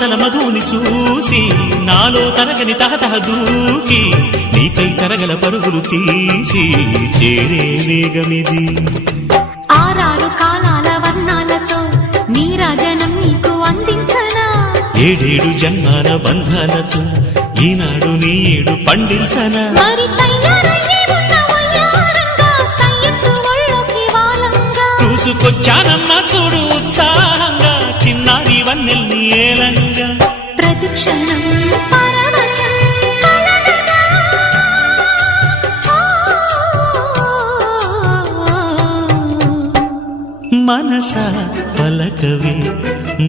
మమతల మధుని చూసి నాలో తరగని తహతహ దూకి నీకై తరగల పరుగులు తీసి చేరే వేగమిది. ఆరారు కాలాల వర్ణాలతో నీరాజనం నీకు అందించనా, ఏడేడు జన్మాల బంధాలతో ఈనాడు నీడు పండించనా. మరి తయారయ్యే ఉన్న వయ్యారంగా సయ్యత్తు ఒళ్ళోకి వాలంగా చూసుకొచ్చానమ్మా చూడు ఉత్సాహంగా చిన్నారి వన్నెల్ని ఏలంగా. ప్రతిక్షణం పరవశం కలగగా మనసా పలకవే